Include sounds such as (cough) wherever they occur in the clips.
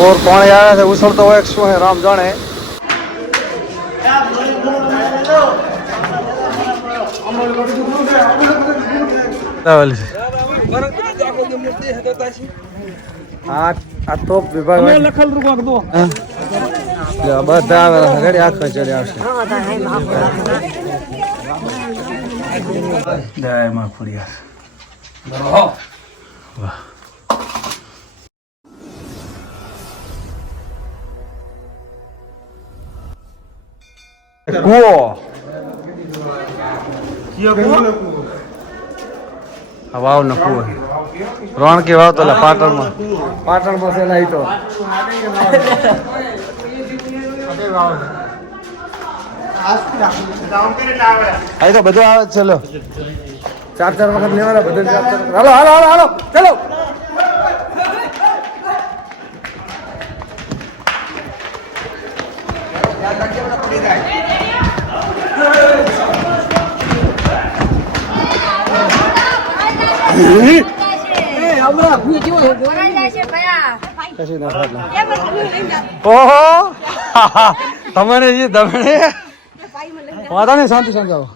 બોર પાણી આવે છે ઉછળતો હોય શું હે રામ જાણે. બધા આવેલા આખો ચડી આવશે. જય માં ખોડિયાર વાહ. કુવો આ વાવ નો કુવો છે. રોણકી વાવ તો ઓલા પાટણમાં પાટણમાં છે લાઈ તો અહીં તો બધું આવે છે, ચલો ચાર ચાર વખત લેવાના બધું ચાર ચાર હાલો હાલો હાલો હાલો ચલો ઓહો! તમને જી તમને વાંધો નહીં શાંતિ શાંતિ આવો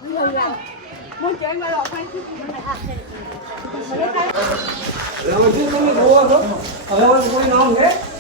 નામ છે?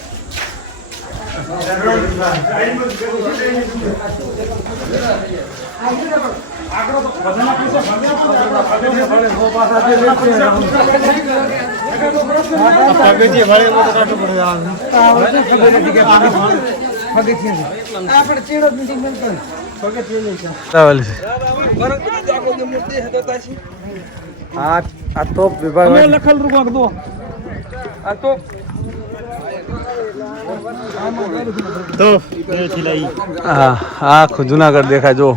આ ટોપ વિભાગ હોય. આ ટોપ હા આ આખું જુનાગઢ દેખાય જો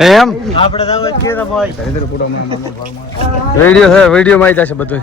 એમ વીડિયો છે વીડિયો માં આવી જશે બધું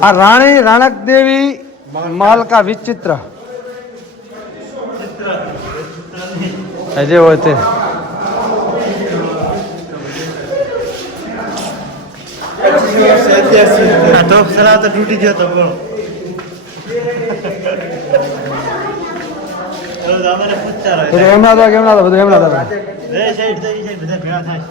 આ રાણી રાણક દેવી માલકા વિચિત્ર. જે હોય તે. તૂટી ગયો તો બોલો અમારે પૂછતા રહે બધું એમના હતા કેમના હતા બધું એમના હતા એ સાઈડ તો બધા ભેગા થાય.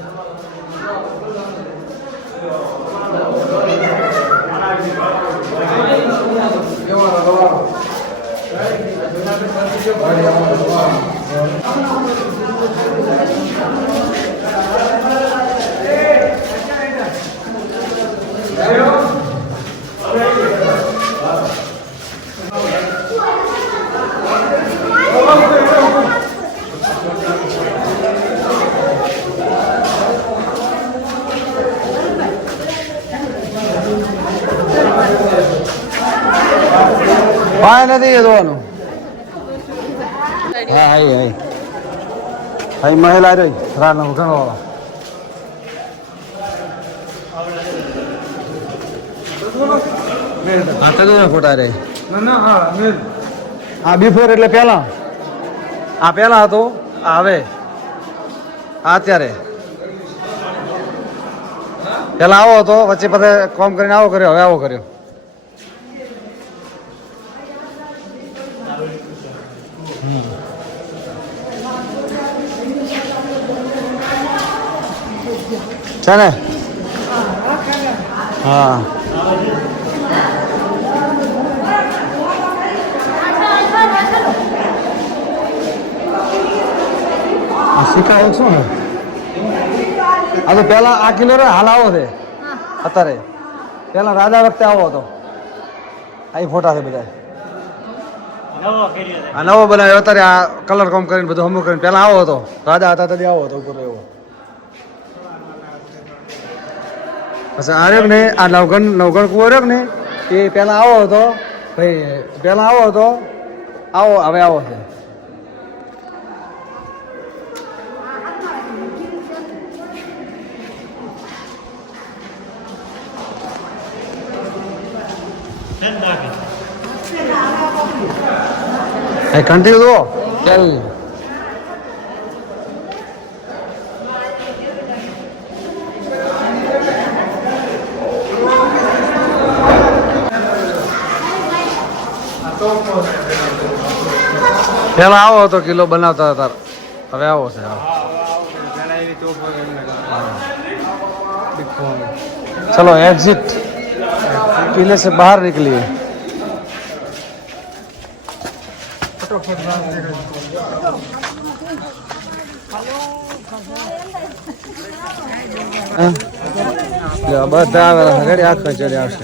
ભાઈ નથી એ જોવાનું. હા હાઈ હાઈ હાઈ મહેલ રહી. રાણ ઘણો હા તો ફોટા રે હા બિફોર એટલે પહેલા? આ પહેલા હતો આ હવે. આ અત્યારે. પહેલા આવો હતો વચ્ચે પછી કોમ કરીને આવો કર્યો હવે આવો કર્યો. છે ને? હા. શીખાય શું ને આ તો પેલા આ કિલો હાલ આવો છે. અત્યારે. પેલા રાજા વખતે આવો હતો. અહીં ફોટા છે બધા. આ નવો બનાવ્યો, અત્યારે આ કલર કોમ કરીને બધું હમું કરીને. પેલા આવો હતો. રાજા હતા ત્યારે આવો હતો, ઉપર એવો. પછી આ રહ્યો ને આ નવગણ નવગણ કુવો રહ્યો ને એ પહેલાં આવો હતો. ભાઈ પહેલાં આવો હતો. આવો હવે આવો છે. કન્ટિન્યુ જુઓ. ચાલ. પેલા આવો હતો કિલો બનાવતા હતા હવે આવો છે ચલો એક્ઝિટ કિલે સે બહાર નીકળીએ. બધા આવેલા ઘડી આખા ચડી આવશે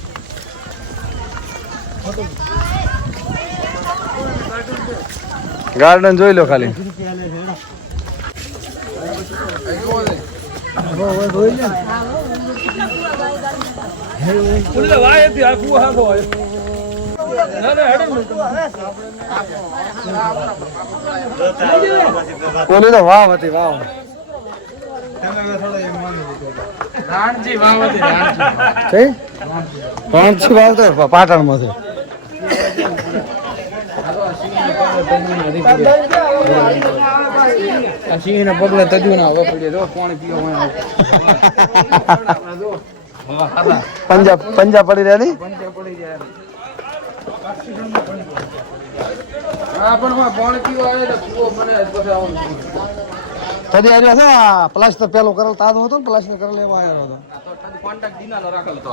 ગાર્ડન જોઈ લો ખાલી. કોલી તો વાવ હતી વાવ. કઈ? રાણજી વાવ તો પાટણમાંથી સિંહ ને પગલે તજુ ના હવે પડે જો પાણી પીવા પંજા પંજાબ પડી રહ્યા ની પંચા પડી જાય હા પણ પાણી પીવા આવે તો કૂવો બને પછી આવવાનું તદી આવ્યો છે પ્લાસ્ટર પેલો કરેલ તાજો હતો ને પ્લાસ્ટર કરેલ એવો આવ્યો હતો. કોન્ટેક્ટ દીના રાખેલો તો.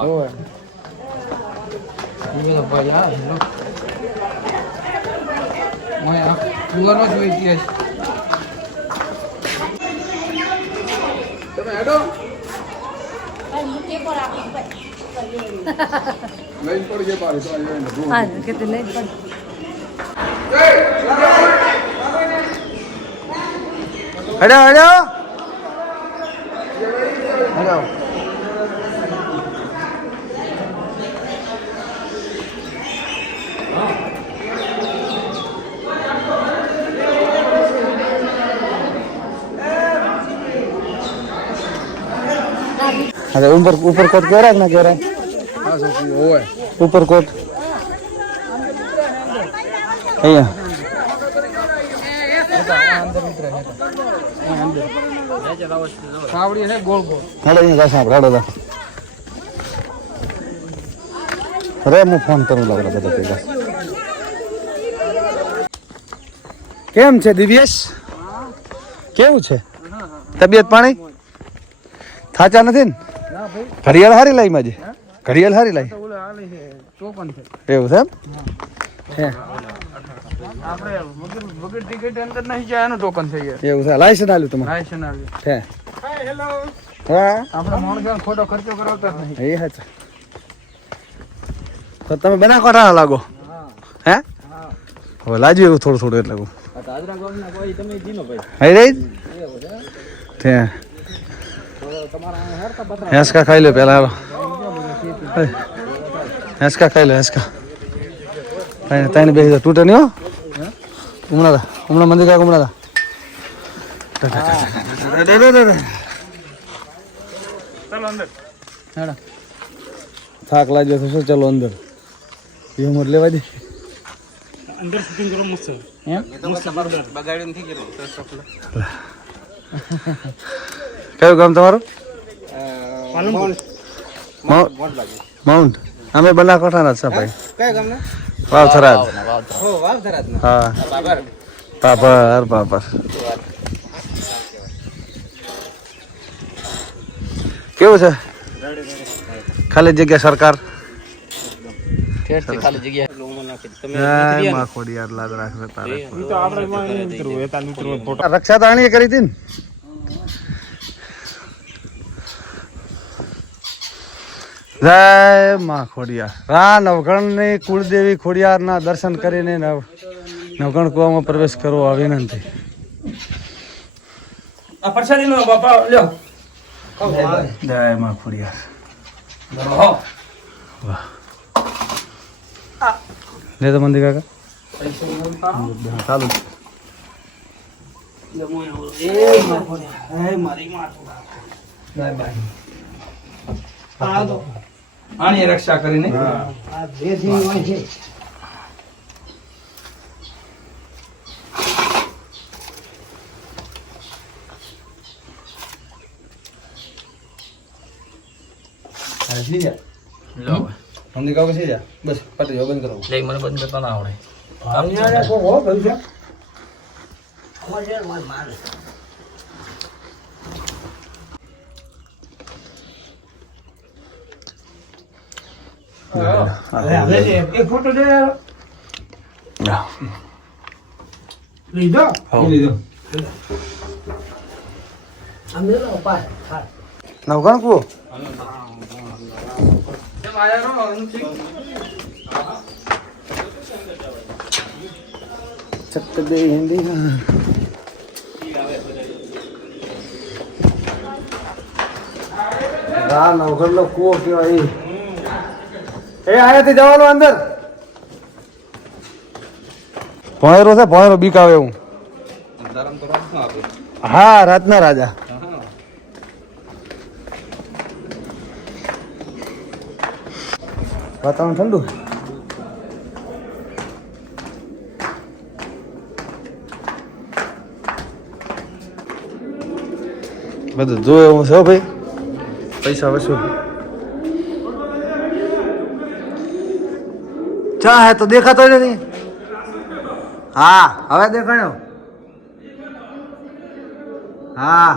ઓય. ભાઈ હા મેં આ કુવાનો જ હોય ત્યાં. તમે હેડો. લઈને પડી જાય પાડી તો અહીંયા હા કે તે લઈ હેડો હેડો. હેડો. અરે ઉપર ઉપર કોટ કે ના હોય ઉપર કોટ. અહીંયા. સાવડી છે હું ફોન કરું લાગલા બધા કેમ છે દિવ્યેશ? કેવું છે? તબિયત પાણી? થાચા નથી ને? ઘડિયાળ હારી લાવી માજી? ઘડિયાળ હારી લાવી એવું છે તમે બના કોઠાના લાગો? હે? હવે લાજુ એવું થોડું થોડું એટલે હેસકા ખાઈ લો પેલા હાલો. હેંસકા ખાઈ લો હેંસકા તને તાઈને બેસી જા. તૂટે નહીં હો. હમણાં દા. ઉમણા મંદિર કાક ઉમણા દા. થાક લાગ્યો તો શું ચલો અંદર? એ લેવા દે. અંદર શૂટિંગ કરો મસ્ત. એમ? કયું ગામ તમારું? Palanpur mount- mount. અમે બનાસકાંઠાના જ છે ભાઈ. કયા ગામના? વાવ હો. બાબર. પાપર પાપર કેવું છે? ખાલી જગ્યા સરકાર? તારે તો રક્ષા તાણીએ કરી હતી ને? જય માં ખોડિયાર. રા નવગણની કુળદેવી ખોડિયારના દર્શન કરીને નવ નવગણ કુવામાં પ્રવેશ કરવો આ વિનંતી. આ પ્રસાદી નો બાપા લ્યો. જય માં ખોડિયાર. હો. લે તો મંદિર કાકા. ચાલુ. આની રક્ષા કરીને લો. તમને કહો છે જા બસ પટી જાઓ બંધ કરો. લે મને બંધ કરતા ના આવડે. ફોટો દે લીધો લીધો નવગણ કુવો એમ આયા રો અંતિમ ચક્ક દે હિન્દી રા નવગણ નો કુવો કેવાય એ આયાથી જવાનું અંદર. ભણેરો છે ભણેરો બીક આવે એવું. હા, રાતના રાજા. વાતાવરણ ઠંડુ? બધું જોયું છે ભાઈ? પૈસા વસૂલ. ચા હે તો દેખાતો નથી. હા હવે દેખાણ્યો. હા.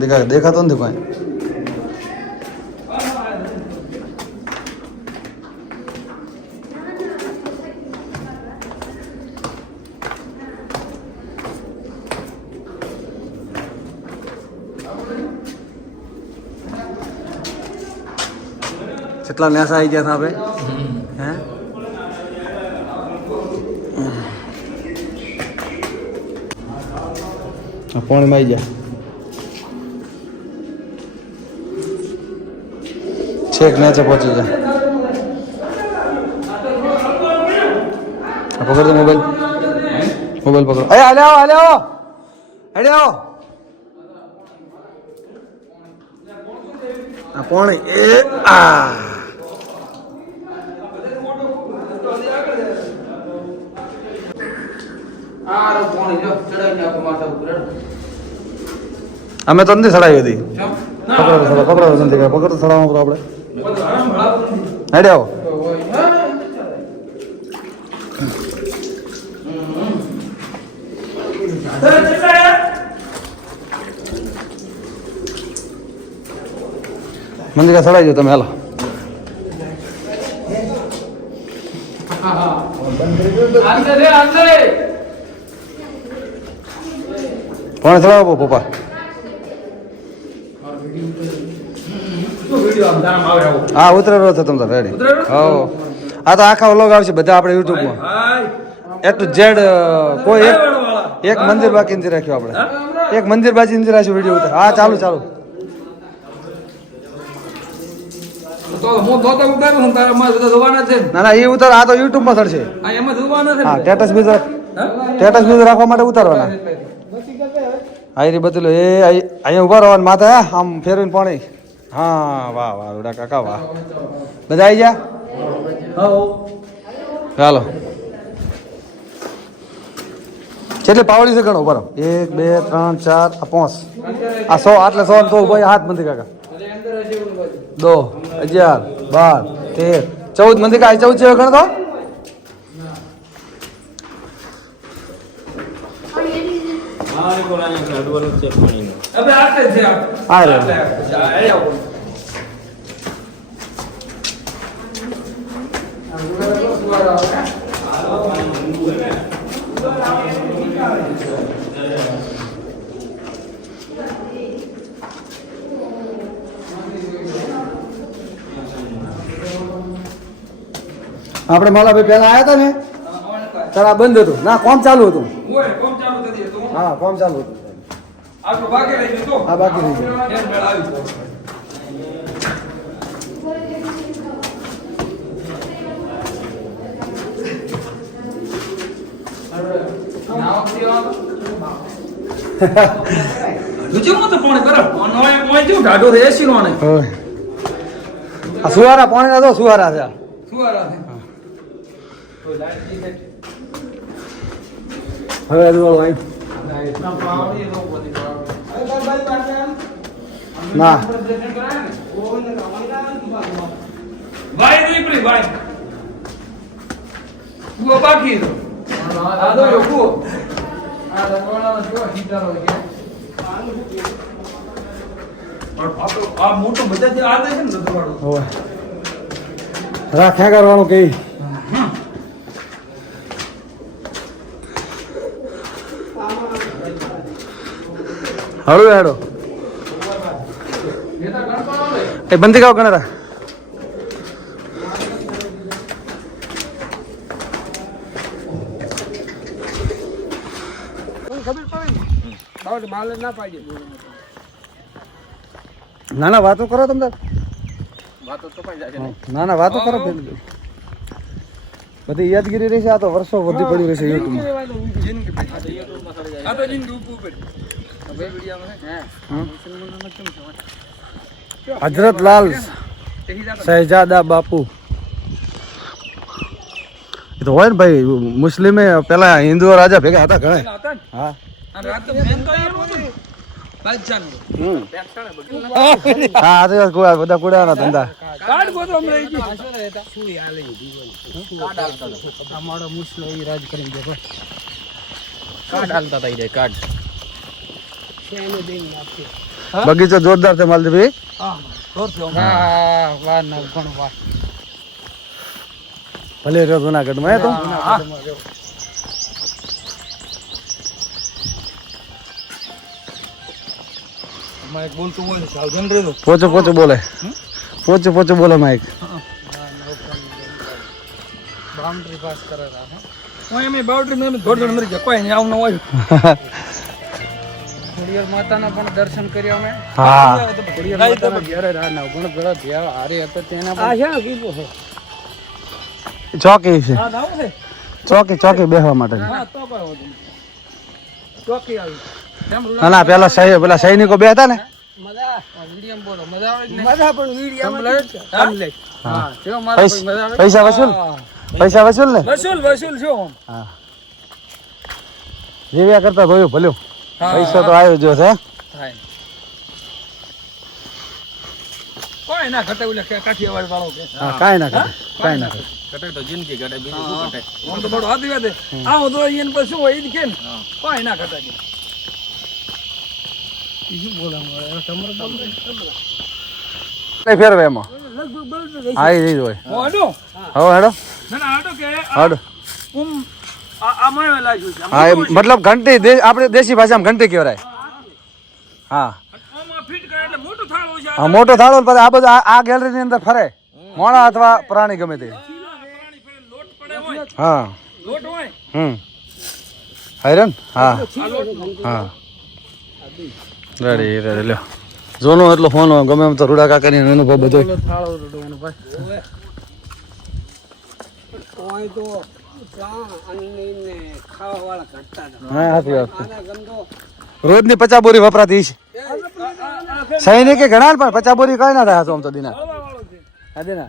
દેખા દેખાતો નથી કોઈ. કેટલા લેસ આવી ગયા આપણે હે? પણ પાણીમાં જા છેક નીચે પહોંચી જા પકડ દો મોબાઈલ. મોબાઈલ પકડો. અરે હાલે આવો હાલે આવો. હાલે આવો. આ પાણી એ આ. આ રો પાણી લ્યો ચડાઈ નાખો માથા ઉપર અમે તો નથી ચડાવી હતી પકડો પકડો નથી પકડો ચડાવવા આપણે. હેડે આવો. હા મંદિર ચડાવી દો તમે હાલો. આંદે રે આંદે પાણી ચલાવો પપ્પા. હા ઉતરેલો છે તમે રેડી હો આ તો આખા વ્લોગ આવશે બધા આપણે યુટ્યુબમાં એ ટુ ઝેડ કોઈ એક એક મંદિર બાકી નથી રાખ્યું આપણે. એક મંદિર બાજી નથી રાખ્યું વીડિયો ઉતર. હા ચાલુ ચાલુ. માં ના? ના એ ઉતાર આ તો ચડશે એમાં જોવાના છે હા સ્ટેટસ બીજો સ્ટેટસ ન્યૂઝ રાખવા માટે ઉતારવાના. આઈ બદલો એ અહીંયા ઊભા રહેવાનું માતા હે, આમ ફેરવીને પાણી. હા વાહ વાહ રૂડા કાકા વાહ. બધા આવી ગયા? ચાલો કેટલી પાવડી છે ગણો બરો એક બે ત્રણ ચાર પાંચ. આ સો આટલે સો તો ભાઈ હાથ મંદિર કાકા. દો અગિયાર બાર તેર. ચૌદ મંદિર કાકા ચૌદ છે ગણ તો હા કોલાને અડવાનું છે પાણીનું હવે આટલે જ છે આ. આ રે આ આવો. આપણે માલાભાઈ પહેલા આવ્યા હતા ને? ત્યારે આ બંધ હતું. ના કોમ ચાલુ હતું? ઓય, કોમ ચાલુ થતી હતું. હા કોમ ચાલુ હતું. આટલું ભાગે લઈ ગયું તો. હા બાકી રહી ગયું. મેળ આવી. બીજું તો પાણી એસી આ સુવારા પાણી ના દો સુવારા છે. હવે વાળું આવ્યું. ના ભાઈ નહીં પેલી ભાઈ. બાકી છે. આ તો જો આ રંગવાળાનો કેવો સિતારો છે. પણ આ તો- આ મોટો આ દેશે ને. હોય રાખ્યા કરવાનું કઈ? ગણતો એ બંધી કાવ ગણરા. ના ના વાતો કરો તમે ના ના વાતો કરો બધી. યાદગીરી રહેશે, આ તો વર્ષો વધી પડ્યું રહેશે યુટ્યુબમાં હજરત લાલ શહેજાદા બાપુ એ તો હોય ને ભાઈ, મુસ્લિમે પેલા હિન્દુઓ રાજા ભેગા હતા ઘણા? હા. હા બધા કુડાના ધંધા કાર્ડ. બગીચો જોરદાર છે માલદીભાઈ ભલે રહ્યો જુનાગઢમાં હે તો. પોચો પોચો બોલે. પોચો પોચો બોલે માઈક. હું એમની બાઉન્ડ્રી મેં થોડી થોડી મરી ગયા. કોઈ નહીં આવું ન હોય. (laughs) માતાના પણ દર્શન કર્યા અમે. હા. ઘડિયાળ માતાના ઘેરે રાના ગુણ ગળા ધ્યા હારે હતા તેના આ છે કીધું છે ચોકી છે. હા આવું છે ચોકી ચોકી બેહવા માટે. હા તો કોઈ વાંધો ચોકી આવી. ના ના પેલા સહી પેલા સૈનિકો બે હતા ને? મજા. વીડિયો બોલો મજા આવે મજા પણ વીડિયો કમ્પ્લેટ હા? જો મારા પૈસ- વસૂલ? પૈસા વસૂલ ને? વસૂલ વસૂલ હા. જેવ્યા કરતા ધોયું ભલ્યું. પૈસા તો આવ્યો જો છે થાય. ના ઘટે ઓલે કાઠિયાવાડ વાળો કે. હા કાંઈ ના કરે કાંઈ ના કરે ઘટે. તો જિંદગી ઘટે બીજું શું ઘટે? આમ તો બડો હાથી વાતે આવો તો અહીંયા પછી શું હોય ઈ કે ને. ના ઘટે કે. નહીં ફેરવે એમાં? હા એ જ હોય. હું હાડો. ના ના કે છે હા એ મતલબ ઘંટી દે- આપણે દેશી ભાષામાં ઘંટી કહેવાય. હા. આમાં ફિટ કરે એટલે મોટું થાળું છે હા મોટો થાળો ને પછી આ બધું આ- આ ગેલેરી ની અંદર ફરે. મોણા અથવા પ્રાણી ગમે તે. પ્રાણી ફેર લોટ પડે હોય. હા. હમ. હાયરન હા. હા. રેડી રેડી લ્યો. જોનો એટલો ફોન ગમે એમ તો રૂડા કાકાની અનુભવ બધો. થાળો રૂડો ભાઈ. કોઈ ની હતા પચા બોરી વપરાતી સૈનિકે ઘણા પણ પચા બોરી કઈ ના થાય આમ તો દિના. હા દિના.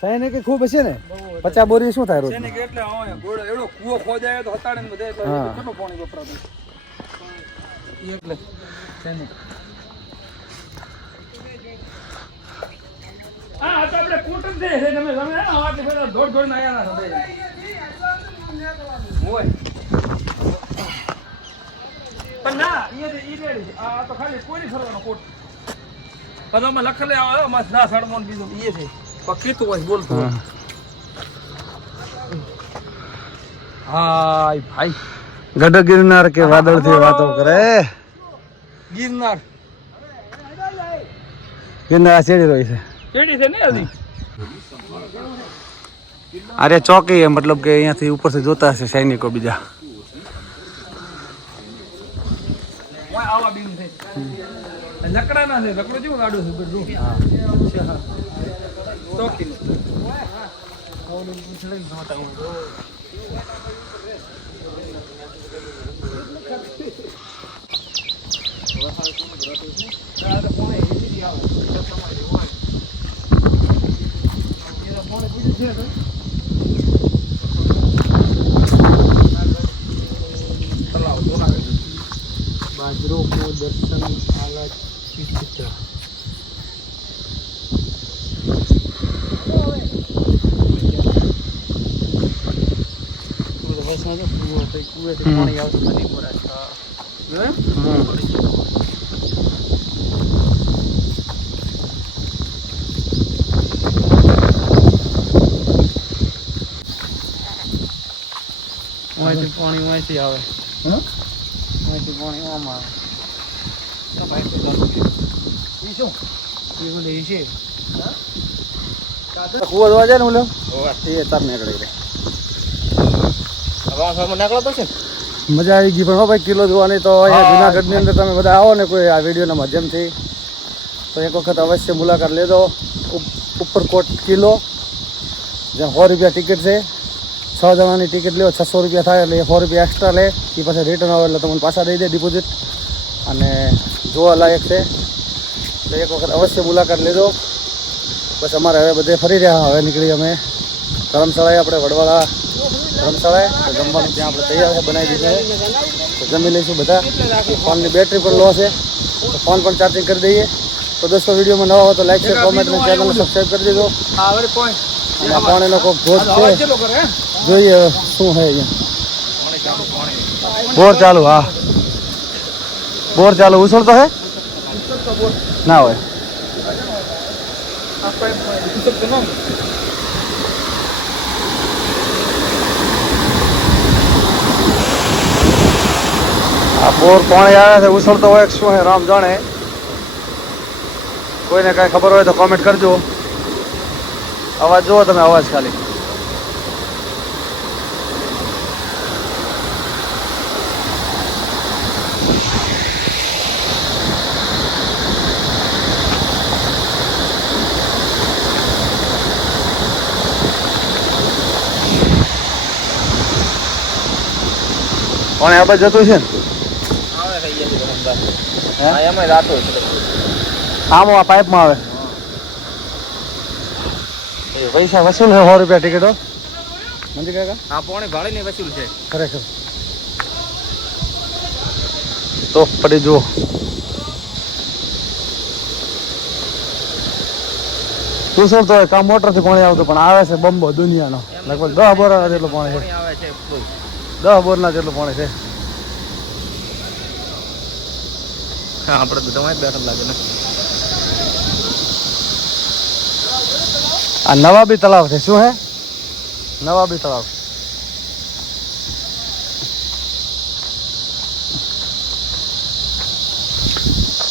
સૈનિકે ખૂબ હશે ને? પચા બોરી શું થાય રોજ એટલે હોય ગોળો કૂવો ખોદાયો તો હતાડે ને બધે તો હા. કેટલું પાણી વપરાતું? એટલે હા તો આપણે કુટુંબ છે છે તમે તમે દોડ દોડ ના આયા ના હોય. પણ ના ઈ રે આ તો ખાલી કોઈ ફરવાનો કોટ. પણ અમે લખલે આવે મસ્ત ના સડમોન બીજું એ છે. પક્કી તો હોય બોલતો હાય ભાઈ. ગઢ ગિરનાર કે વાદળથી વાતો કરે ગિરનાર. ગિરનાર ચેડી રહી છે. કેડી છે ને હજી? અરે ચોકી મતલબ કે અહીંયાથી ઉપરથી જોતા હશે સૈનિકો બીજા. ઓય છે. લકડા જેવું ગાડું છે બાજરો કો દર્શન આલા ચિત્ર પાણી આવતું નથી બોરા અહીંથી પાણી અહીંથી આવે અહીંથી પાણી આમાં આવે ઈ શું ઈ બોલે ઈ છે કુવો જોવા જાય ને ઓલો એ તાર નીકળી રે નાકળો તો છે મજા આવી ગઈ પણ હો ભાઈ કિલો જોવાની તો અહીંયા જુનાગઢની અંદર તમે બધા આવો ને કોઈ આ વિડીયોના માધ્યમથી તો એક વખત અવશ્ય મુલાકાત લેજો ઉપ- ઉપરકોટ કિલ્લો જ્યાં સો રૂપિયા ટિકિટ છે છ જણાની ટિકિટ લ્યો છસો રૂપિયા થાય એટલે એ સો રૂપિયા એક્સ્ટ્રા લે એ પાછા રિટર્ન આવે એટલે તમને પાછા દઈ દે ડિપોઝિટ અને જોવા લાયક છે. એટલે એક વખત અવશ્ય મુલાકાત લેજો. બસ અમારે હવે બધે ફરી રહ્યા. હવે નીકળી અમે ધર્મશાળાએ, આપણે વડવાળા ધર્મશાળાએ. તો જમવાનું ત્યાં આપણે તૈયાર છે, બનાવી દીધું તો જમી લઈશું બધા. ફોનની બેટરી પણ લો છે. તો ફોન પણ ચાર્જિંગ કરી દઈએ. તો દોસ્તો, વિડીયોમાં નવા હોય તો લાઈક શેર કોમેન્ટ અને ચેનલને સબસ્ક્રાઈબ કરી દેજો. અને કોઈક ધોધ અવાજ છે. જોઈએ શું છે અહીંયા. ભોર ચાલુ, હા. બોર ચાલુ ઉછળતો હે? ના હોય. તો આ બોર પાણી આવે છે, ઉછળતો હોય શું હે, રામ જાણે. કોઈને કાંઈ ખબર હોય તો કોમેન્ટ કરજો. અવાજ જુઓ તમે અવાજ ખાલી. પાણી આ બાજુ જતું છે ને? આમ આ પાઇપમાં આવે. પૈસા વસૂલ છે સો રૂપિયા ટિકિટો કાકા? પોણી ભાડે ની વસૂલ છે. ખરેખર. તો પડી જુઓ. તું શું તો કામ મોટરથી પાણી આવતું પણ આવે છે બંબો દુનિયાનો. લગભગ દસ બોરના જેટલું પાણી આવે છે. દસ બોરના જેટલું પાણી છે. હા આપણે તો તમારે બેઠા લાગે ને. આ નવાબી તળાવ છે શું હે? નવાબી તળાવ.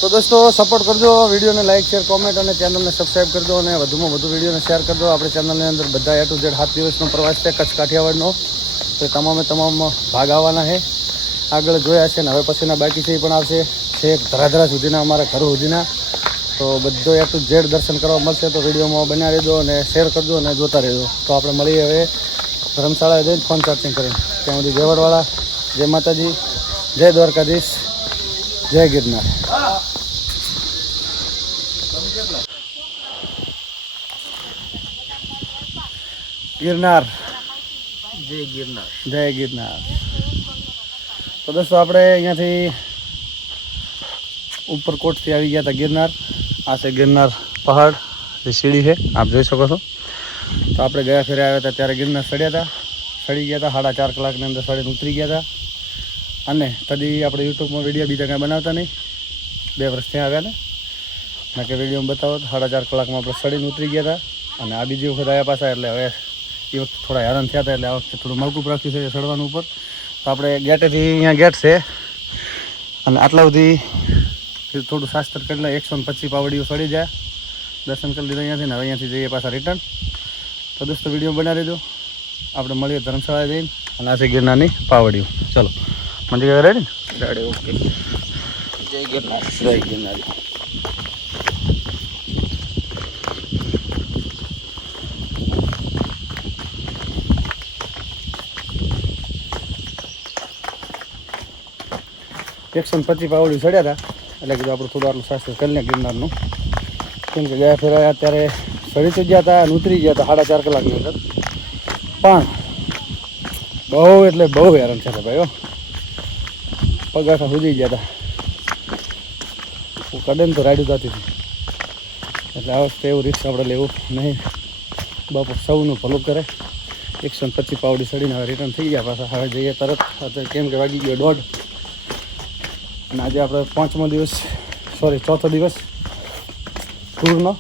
તો દોસ્તો સપોર્ટ કરજો, વિડીયોને લાઈક શેર કોમેન્ટ અને ચેનલને સબસ્ક્રાઈબ કરજો અને વધુમાં વધુ વિડીયોને શેર કરજો. આપણે ચેનલની અંદર બધા એ ટુ ઝેડ સાત દિવસનો પ્રવાસ છે કચ્છ કાઠિયાવાડનો તો તમામે તમામ ભાગ આવવાના છે. આગળ જોયા છે ને હવે પછીના બાકી છે પણ આવશે. છેક ધરાધરા સુધીના અમારા ઘર સુધીના. તો બધો એ ટુ ઝેડ દર્શન કરવા મળશે તો વિડીયોમાં બન્યા રહેજો અને શેર કરજો અને જોતા રહેજો. તો આપણે મળીએ હવે ધર્મશાળાએ જઈને ફોન ચાર્જિંગ કરીને. ત્યાં સુધી જેવડવાળા જય માતાજી, જય દ્વારકાધીશ, જય ગિરનાર. ગિરનાર. જય ગિરનાર. જય ગિરનાર. તો દોસ્તો આપણે અહીંયાથી ઉપરકોટથી આવી ગયા હતા ગિરનાર. આ છે ગિરનાર પહાડ જે સીડી છે આપ જોઈ શકો છો. તો આપણે ગયા ફેરે આવ્યા હતા ત્યારે ગિરનાર ચડ્યા હતા. ચડી ગયા હતા સાડા ચાર કલાકની અંદર ચડીને ઉતરી ગયા હતા. અને તદી આપણે યુટ્યુબમાં વીડિયો બીજા કાંઈ બનાવતા નહીં. બે વર્ષ ત્યાં આવ્યા ને. ના કે વિડીયોમાં બતાવો તો સાડા ચાર કલાકમાં આપણે ચડીને ઉતરી ગયા હતા. અને આ બીજી વખત આવ્યા પાછા એટલે હવે એ વખતે થોડા હેરાન થયા હતા એટલે આ વખતે થોડું મોકૂફ રાખ્યું છે ચડવાનું ઉપર. તો આપણે ગેટેથી અહીંયા ગેટ છે. અને આટલા સુધી થોડું શાસ્ત્ર કરી લે, એકસો પચીસ પાવડીઓ ચડી જાય. દર્શન કરી લીધા અહીંયાથી હવે અહીંયાથી જઈએ પાછા રિટર્ન તો દોસ્તો, વીડિયો બનાવી દો આપણે મળીએ ધર્મશાળા જઈને. અને આ ગિરનારની પાવડીઓ. ચલો. મંદિર રેડી રેડી ઓકે જય ગિરનાર, જય ગિરનારી. એકસો પચીસ પાવડી ચડ્યા હતા. એટલે કીધું આપણું થોડું આટલું શાસ્ત્ર કરી ગિરનારનું. કેમ કે ગયા ફેરા અત્યારે ચડી તો ગયા હતા અને ઉતરી ગયા હતા સાડા ચાર કલાકની અંદર. પણ બહુ એટલે બહુ હેરાન છે ભાઈઓ પગાખા સુધી ગયા હતા. હું કડે તો રાડ્યું થતી હતી. એટલે આ વખતે એવું રિસ્ક આપણે લેવું નહીં. બાપુ સૌનું ભલું કરે. એકસો પચીસ પાવડી ચડીને હવે રિટર્ન થઈ ગયા પાછા. હવે જઈએ તરત. કેમ કે વાગી ગયો દોઢ. અને આજે આપણે પાંચમો દિવસ સોરી ચોથો દિવસ ટૂરનો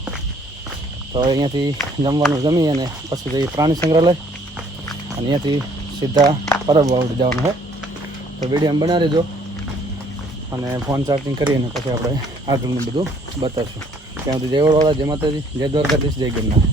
તો અહીંયાથી જમવાનું જમી અને પછી જઈએ પ્રાણી સંગ્રહાલય. અને અહીંયાથી સીધા પરબ વાવડી જવાનું છે તો વીડિયો બનાવી દેજો. અને ફોન ચાર્જિંગ કરીને પછી આપણે આગળનું બધું બતાવીશું. ત્યાં સુધી જય વડવાળા જય માતાજી, જય દ્વારકાધીશ, જય ગિરનાર